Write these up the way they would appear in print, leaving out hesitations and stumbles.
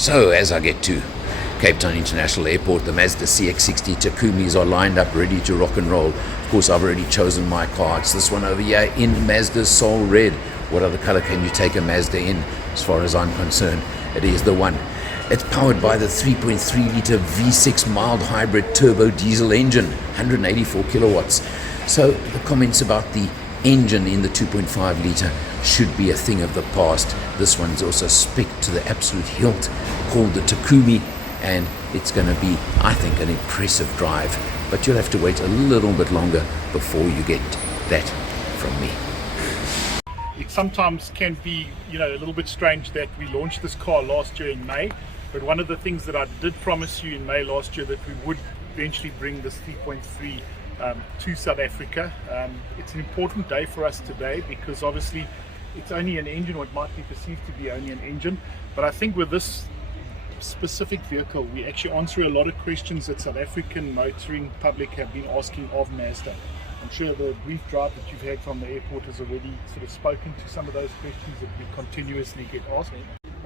So as I get to Cape Town International Airport, the Mazda CX60 Takumis are lined up ready to rock and roll. Of course, I've already chosen my car. It's this one over here in Mazda Soul Red. What other color can you take a Mazda in? As far as I'm concerned, it is the one. It's powered by the 3.3 litre V6 mild hybrid turbo diesel engine, 184 kilowatts. So the comments about the engine in the 2.5 litre should be a thing of the past. This one's also spec to the absolute hilt, called the Takumi, and it's going to be, I think, an impressive drive. But you'll have to wait a little bit longer before you get that from me. It sometimes can be, a little bit strange that we launched this car last year in May, but one of the things that I did promise you in May last year, that we would eventually bring this 3.3 to South Africa. It's an important day for us today because obviously it's only an engine, or it might be perceived to be only an engine, but I think with this specific vehicle we actually answer a lot of questions that South African motoring public have been asking of Mazda. I'm sure the brief drive that you've had from the airport has already sort of spoken to some of those questions that we continuously get asked.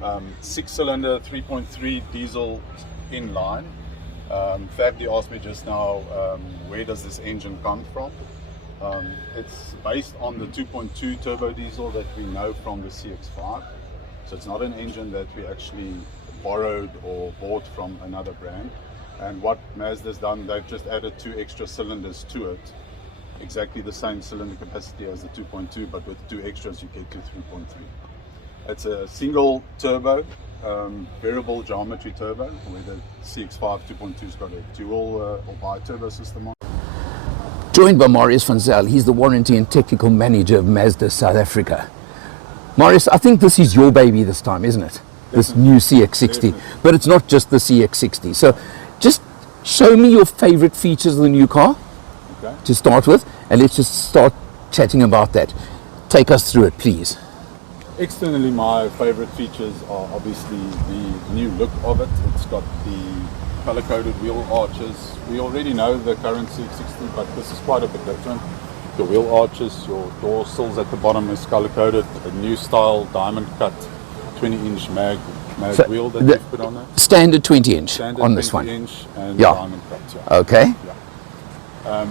6-cylinder 3.3 diesel inline. Fabdi asked me just now, where does this engine come from? It's based on the 2.2 turbo diesel that we know from the CX5. So it's not an engine that we actually borrowed or bought from another brand. And what Mazda's done, they've just added 2 extra cylinders to it. Exactly the same cylinder capacity as the 2.2, but with 2 extras you get to 3.3. It's a single turbo, variable geometry turbo, where the CX5 2.2's got a dual or bi-turbo system on. Joined by Marius van Zyl, he's the warranty and technical manager of Mazda South Africa. Marius, I think this is your baby this time, isn't it? This new CX60, Definitely. But it's not just the CX60. So just show me your favorite features of the new car to start with, and let's just start chatting about that. Take us through it, please. Externally, my favorite features are obviously the new look of it. It's got the color-coded wheel arches. We already know the current CX60, but this is quite a bit different. Your wheel arches, your door sills at the bottom is color-coded, a new style diamond cut 20-inch mag so wheel that we've put on there. Standard 20-inch on this one. Standard 20-inch and diamond cut. Yeah. Okay. Yeah.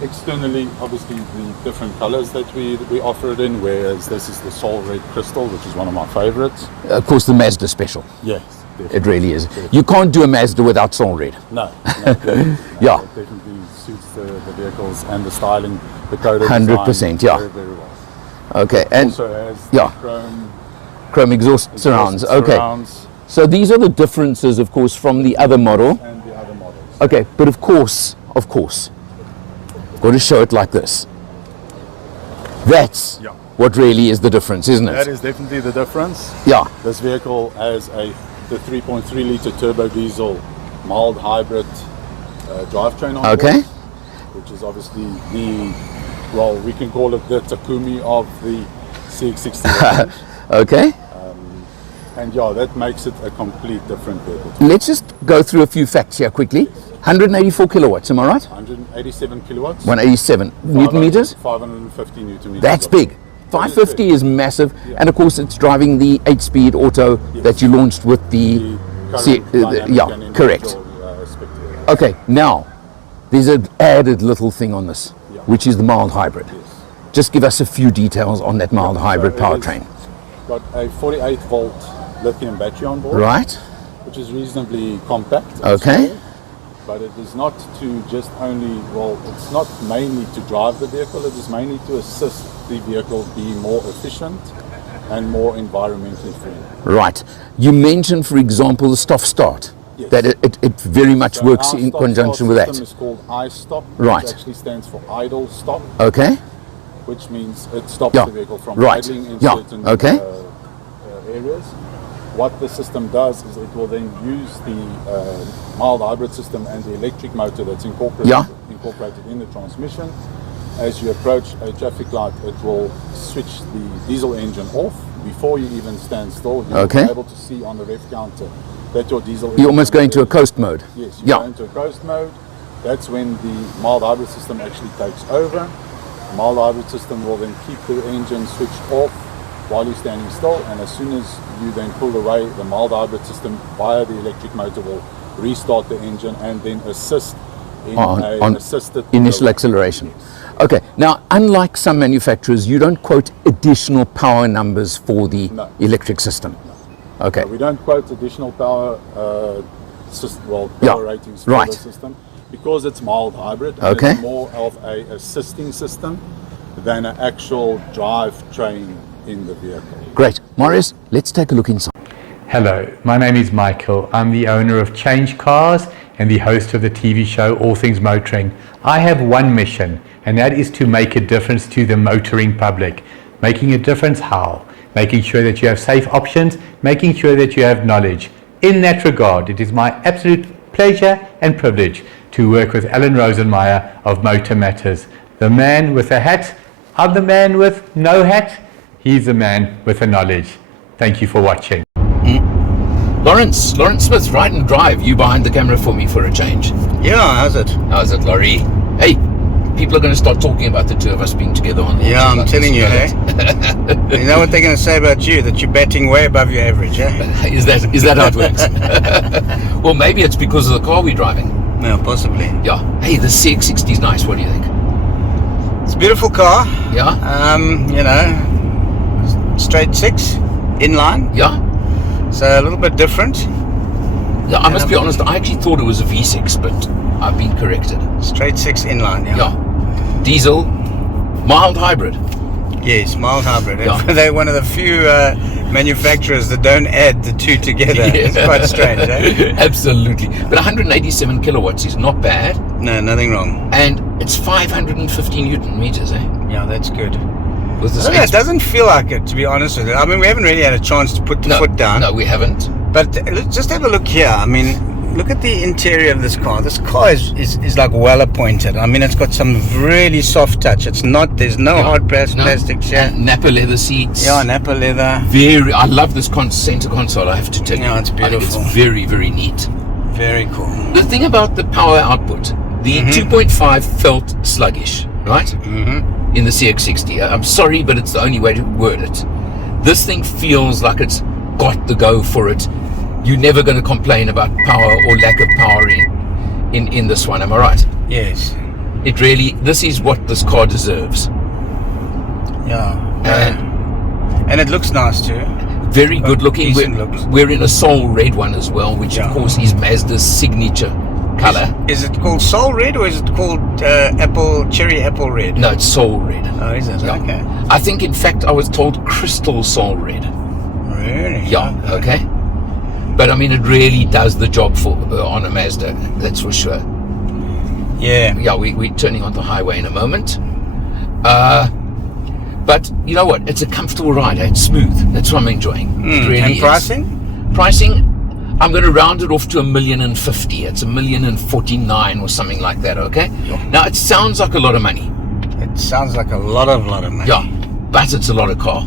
Externally, obviously the different colors that we offer it in, whereas this is the Soul Red Crystal, which is one of my favorites. Of course, the Mazda special. Yes, definitely. It really is. Definitely. You can't do a Mazda without Soul Red. No, definitely. Yeah. It definitely suits the vehicles and the styling, the code 100%, yeah. Very, very well. Okay, it and also has chrome exhaust surrounds. Okay. Surrounds. So these are the differences, of course, from the other model. And the other models. Okay, but of course, got to show it like this. That's what really is the difference, isn't it? That is definitely the difference. Yeah. This vehicle has the 3.3 litre turbo diesel mild hybrid drivetrain on board, which is obviously we can call it the Takumi of the CX60. Okay. And that makes it a complete different vehicle. Let's just go through a few facts here quickly. 184 kilowatts, am I right? 187 kilowatts. 187 newton meters? 550 newton meters. That's big. 550 is massive, and of course it's driving the 8-speed auto that you launched with the correct. Okay, now there's an added little thing on this, which is the mild hybrid. Yes. Just give us a few details on that mild hybrid powertrain. Got a 48 volt lithium battery on board, right? Which is reasonably compact. Okay. Small, but it is not to just only, it's not mainly to drive the vehicle, it is mainly to assist the vehicle be more efficient and more environmentally friendly. Right. You mentioned, for example, the stop-start. Yes. That it very much works in conjunction with that. The system is called iStop, right. Which actually stands for idle stop. Okay. Which means it stops the vehicle from idling in certain areas. What the system does is it will then use the mild hybrid system and the electric motor that's incorporated in the transmission. As you approach a traffic light, it will switch the diesel engine off before you even stand still. You'll be able to see on the ref counter that your diesel engine... You almost go into a coast mode. Yes, you go into a coast mode. That's when the mild hybrid system actually takes over. The mild hybrid system will then keep the engine switched off while you're standing still, and as soon as you then pull away, the mild hybrid system via the electric motor will restart the engine and then assist in on assisted initial acceleration. Okay, now unlike some manufacturers, you don't quote additional power numbers for the electric system. Okay. We don't quote additional power ratings for the system because it's mild hybrid. And it's more of a assisting system than an actual drivetrain in the vehicle. Great. Maurice, let's take a look inside. Hello, my name is Michael. I'm the owner of Change Cars and the host of the TV show All Things Motoring. I have one mission, and that is to make a difference to the motoring public. Making a difference how? Making sure that you have safe options, making sure that you have knowledge. In that regard, it is my absolute pleasure and privilege to work with Alan Rosenmeyer of Motor Matters. The man with a hat, I'm the man with no hat, he's the man with the knowledge. Thank you for watching. Lawrence Smith, ride and drive. You behind the camera for me for a change. Yeah, how's it? How's it, Laurie? Hey, people are going to start talking about the two of us being together on. Yeah, I'm telling you, hey. You know what they're going to say about you? That you're batting way above your average, eh? Is that how it works? Well, maybe it's because of the car we're driving. Yeah, possibly. Yeah. Hey, the CX60 is nice. What do you think? It's a beautiful car. Yeah. You know, straight six, inline. Yeah. So a little bit different. Yeah, I must be honest, I actually thought it was a V6, but I've been corrected. Straight six inline, yeah. Yeah. Diesel, mild hybrid. Yes, mild hybrid. Yeah. They're one of the few manufacturers that don't add the two together. Yeah. It's quite strange, eh? Absolutely. But 187 kilowatts is not bad. No, nothing wrong. And it's 550 Newton meters, eh? Yeah, that's good. With this it doesn't feel like it, to be honest with you. I mean, we haven't really had a chance to put the foot down. No, we haven't. But let's just have a look here. I mean, look at the interior of this car. This car is like well appointed. I mean, it's got some really soft touch. It's not, there's no hard plastics here. Napa leather seats. Yeah, Napa leather. I love this center console, I have to tell you. Yeah, it's beautiful. I think it's very, very neat. Very cool. The thing about the power output, the 2.5 felt sluggish, right? Mm-hmm. In the CX60. I'm sorry, but it's the only way to word it. This thing feels like it's got the go for it. You're never going to complain about power or lack of power in this one, am I right? Yes. This is what this car deserves. Yeah. And it looks nice too. Very good looking. We're in a Soul Red one as well, which of course is Mazda's signature color. Is it called Soul Red or is it called Cherry Apple Red? No, it's Soul Red. Oh, is it? Yeah. Okay. I think, in fact, I was told Crystal Soul Red. Really? Yeah. Okay. But I mean, it really does the job for on a Mazda. That's for sure. Yeah. Yeah. We're turning on the highway in a moment. But you know what? It's a comfortable ride. It's smooth. That's what I'm enjoying. It really and pricing? Pricing. I'm going to round it off to $1,050,000. It's $1,049,000 or something like that. Okay. Yeah. Now it sounds like a lot of money. It sounds like a lot of money. Yeah, but it's a lot of car,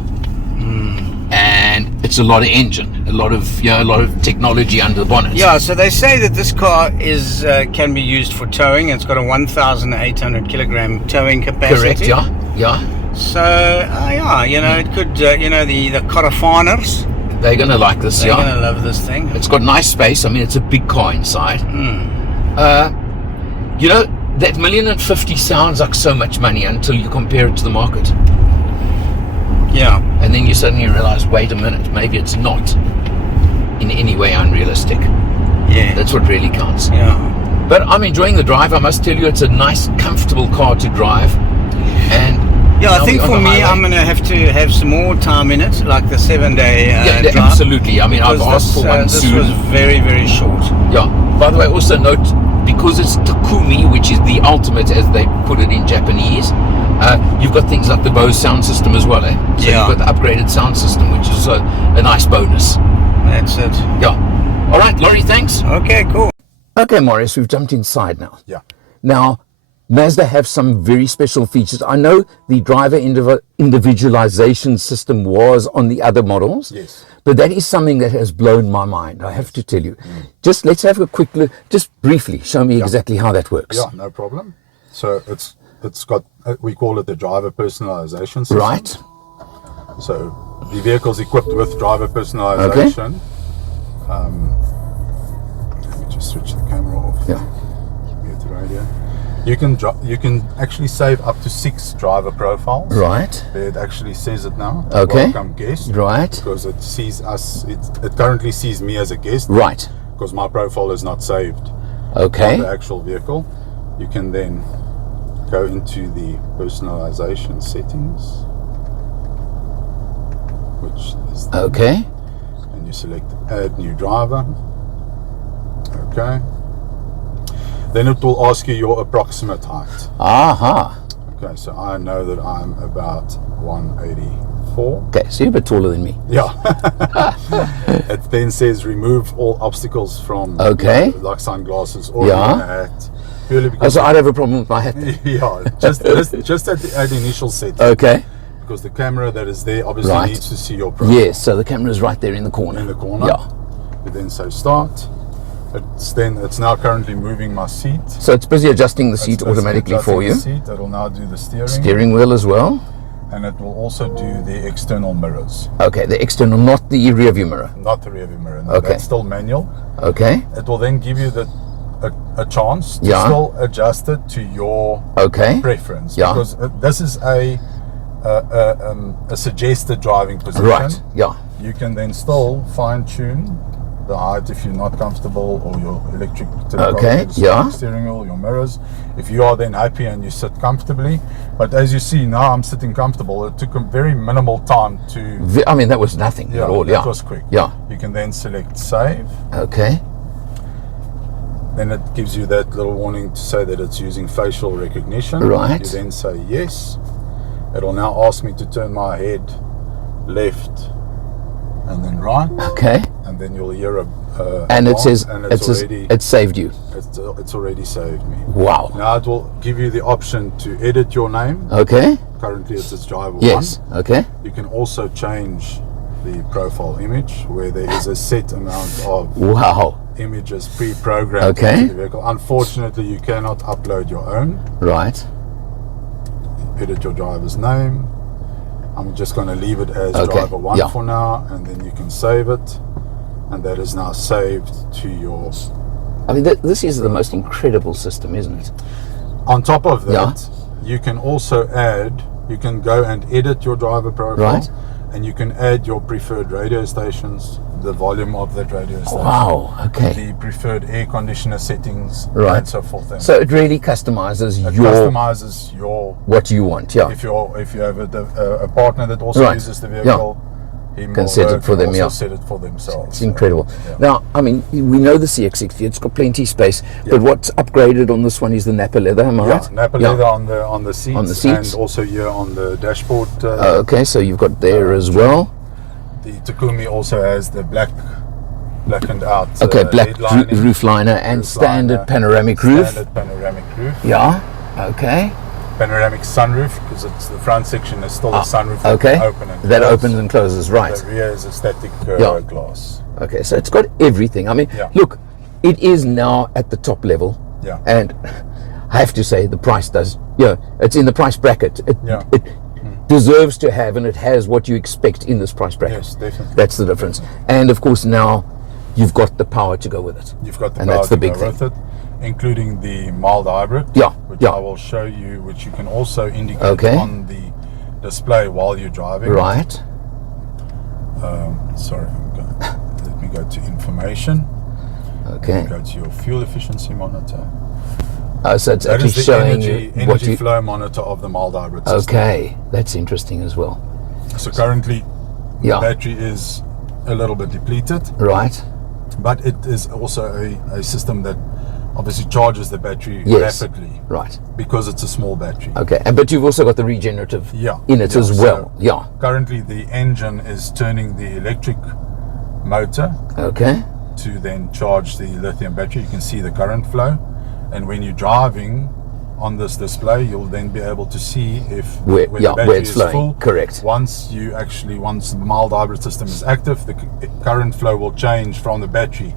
and it's a lot of engine, a lot of technology under the bonnet. Yeah. So they say that this car can be used for towing. It's got a 1,800 kilogram towing capacity. Correct. Yeah. So it could. The Caravaners. They're going to like this, They're going to love this thing. It's got nice space. I mean, it's a big car inside. That $1,050,000 sounds like so much money until you compare it to the market. Yeah. And then you suddenly realize, wait a minute, maybe it's not in any way unrealistic. Yeah. That's what really counts. Yeah. But I'm enjoying the drive. I must tell you, it's a nice, comfortable car to drive. And yeah, I think for me, I'm going to have some more time in it, like the 7-day drive. Absolutely. I mean, I've asked for one soon. This was very, very short. Yeah. By the way, also note, because it's Takumi, which is the ultimate, as they put it in Japanese, you've got things like the Bose sound system as well, eh? So you've got the upgraded sound system, which is a nice bonus. That's it. Yeah. All right, Laurie, thanks. Okay, cool. Okay, Maurice, we've jumped inside now. Yeah. Now, Mazda have some very special features. I know the driver individualization system was on the other models. Yes. But that is something that has blown my mind, I have to tell you. Just let's have a quick look, just briefly, show me exactly how that works. Yeah, no problem. So it's got, we call it the driver personalization system. Right. So the vehicle's equipped with driver personalization. Let me just switch the camera off. Yeah. Mute the radio. You can actually save up to 6 driver profiles. Right. It actually says it now. Okay. Welcome guest. Right. Because it sees us. It currently sees me as a guest. Right. Because my profile is not saved Okay. on the actual vehicle. You can then go into the personalization settings, which is there. Okay. And you select add new driver. Okay. Then it will ask you your approximate height. Aha. Okay, so I know that I'm about 184. Okay, so you're a bit taller than me. Yeah. It then says remove all obstacles from Okay. like sunglasses or Yeah. even a hat. Purely Oh, because so I'd have a problem with my hat. yeah, just at the initial setting. Okay. Because the camera that is there obviously Right. needs to see your profile. Yes, so the camera's right there in the corner. In the corner. Yeah. You then say start. It's now currently moving my seat. So it's busy adjusting the seat It's automatically adjusting for you. the seat. It will now do the Steering wheel as well. and it will also do the external mirrors, Okay, the external, not the rear view mirror. not the rear view mirror. No, Okay. that's still manual. Okay. It will then give you a chance to Yeah. still adjust it to your Okay. preference, Yeah. because this is a suggested driving position. Right. Yeah. You can then still fine tune the height if you're not comfortable, or your electric Okay, yeah. steering wheel, your mirrors. If you are then happy and you sit comfortably, but as you see now, I'm sitting comfortable. It took a very minimal time to. I mean, that was nothing at all. that Yeah. was quick. Yeah. You can then select save. Okay. Then it gives you that little warning to say that it's using facial recognition. Right. You then say yes. It'll now ask me to turn my head left and then right, Okay. and then you'll hear a And it alarm, says and it saved you. it's already saved me. Wow. Now it will give you the option to edit your name. Okay. Currently it's driver Yes. 1. Okay. You can also change the profile image, where there is a set amount of Wow. images pre-programmed Okay. into the vehicle. Unfortunately, you cannot upload your own. Right. Edit your driver's name. I'm just going to leave it as Okay, driver 1 yeah. for now, and then you can save it, and that is now saved to your. I mean, this is the most incredible system, isn't it? On top of that, you can also add. You can go and edit your driver profile, Right. and you can add your preferred radio stations, the volume of that radio station, Wow. Okay. the preferred air conditioner settings, Right. and so forth. So it really customizes it your customizes your. what you want. Yeah. If you have a partner that also Right. uses the vehicle, he Can set it for them, also yeah. set it for themselves. It's incredible. Yeah. Now, I mean, we know the CX60. It's got plenty of space, but what's upgraded on this one is the Napa leather. Am I Yeah, right? Napa leather on the seats, On the seats. and also here on the dashboard. Okay, so you've got there as well. The Takumi also has the blackened out. Okay, black headlining, roof liner and roof standard liner, panoramic roof. Standard panoramic roof. Yeah. Okay. Panoramic sunroof, because it's the front section is still a sunroof. that Okay. can open and That close. opens and closes. Right. The rear is a static Yeah. glass. Okay, so it's got everything. I mean, Yeah. look, it is now at the top level. Yeah. And I have to say, the price does. Yeah, it's in the price bracket. It deserves to have, and it has what you expect in this price bracket. Yes, definitely. That's the difference. And of course, now you've got the power to go with it. You've got the And power that's the to big go thing. with it, including the mild hybrid. Yeah, Which yeah. I will show you, which you can also indicate Okay. on the display while you're driving. Right. Sorry, let me go to information. Okay. Go to your fuel efficiency monitor. So it's That actually is the showing energy you what you. flow monitor of the mild hybrid system. Okay, that's interesting as well. So currently, Yeah. the battery is a little bit depleted, Right. but it is also a system that obviously charges the battery Yes. rapidly, Right. because it's a small battery. Okay, and but you've also got the regenerative Yeah, in it yeah, as so well. Yeah. Currently, the engine is turning the electric motor Okay. to then charge the lithium battery. You can see the current flow, and when you're driving on this display, you'll then be able to see if Where- when yeah, the battery where it's is flowing. full. Correct. Once the mild hybrid system is active, the current flow will change from the battery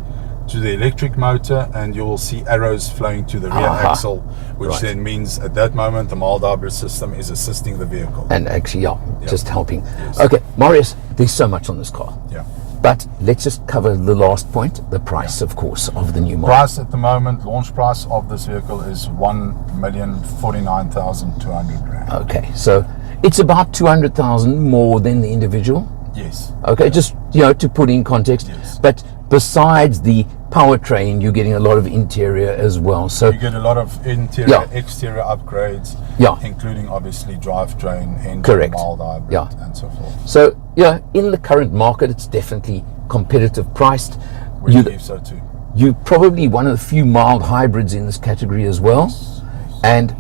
to the electric motor, and you will see arrows flowing to the rear axle, which then means at that moment the mild hybrid system is assisting the vehicle. And actually, just helping. Okay, Marius, there's so much on this car. Yeah. But let's just cover the last point, the price, of course, of the new model. Price at the moment, launch price of this vehicle is 1,049,200 rand. Okay, so it's about 200,000 more than the individual. Yes. Okay, just, to put in context. Yes. But besides the powertrain, you're getting a lot of interior as well. So you get a lot of interior, exterior upgrades, including obviously drivetrain, engine, mild hybrid, and so forth. So, in the current market, it's definitely competitive priced. We believe so too. You're probably one of the few mild hybrids in this category as well. Yes. And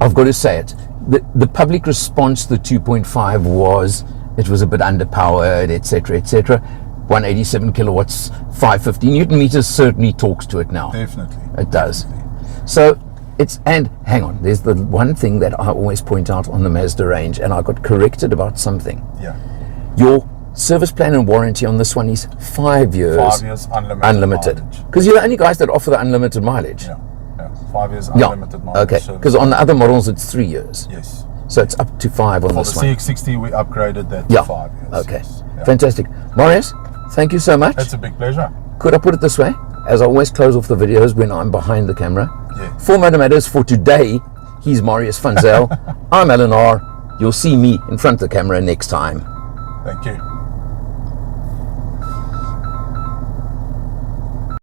I've got to say it, the public response to the 2.5 was, it was a bit underpowered, etc., etc. 187 kilowatts, 550 Newton meters certainly talks to it now. Definitely. It does. So and hang on, there's the one thing that I always point out on the Mazda range, and I got corrected about something. Yeah. Your service plan and warranty on this one is 5 years. 5 years unlimited. Because you're the only guys that offer the unlimited mileage. Yeah. 5 years unlimited mileage. Okay, because on the other models it's 3 years. Yes. So it's up to 5 on this one. For the CX60 we upgraded that to 5 years. Okay, Yes. Yeah. fantastic. Marius, thank you so much. It's a big pleasure. Could I put it this way? As I always close off the videos when I'm behind the camera. Yeah. For Motor Matters for today, he's Marius van Zyl. I'm Alan R. You'll see me in front of the camera next time. Thank you.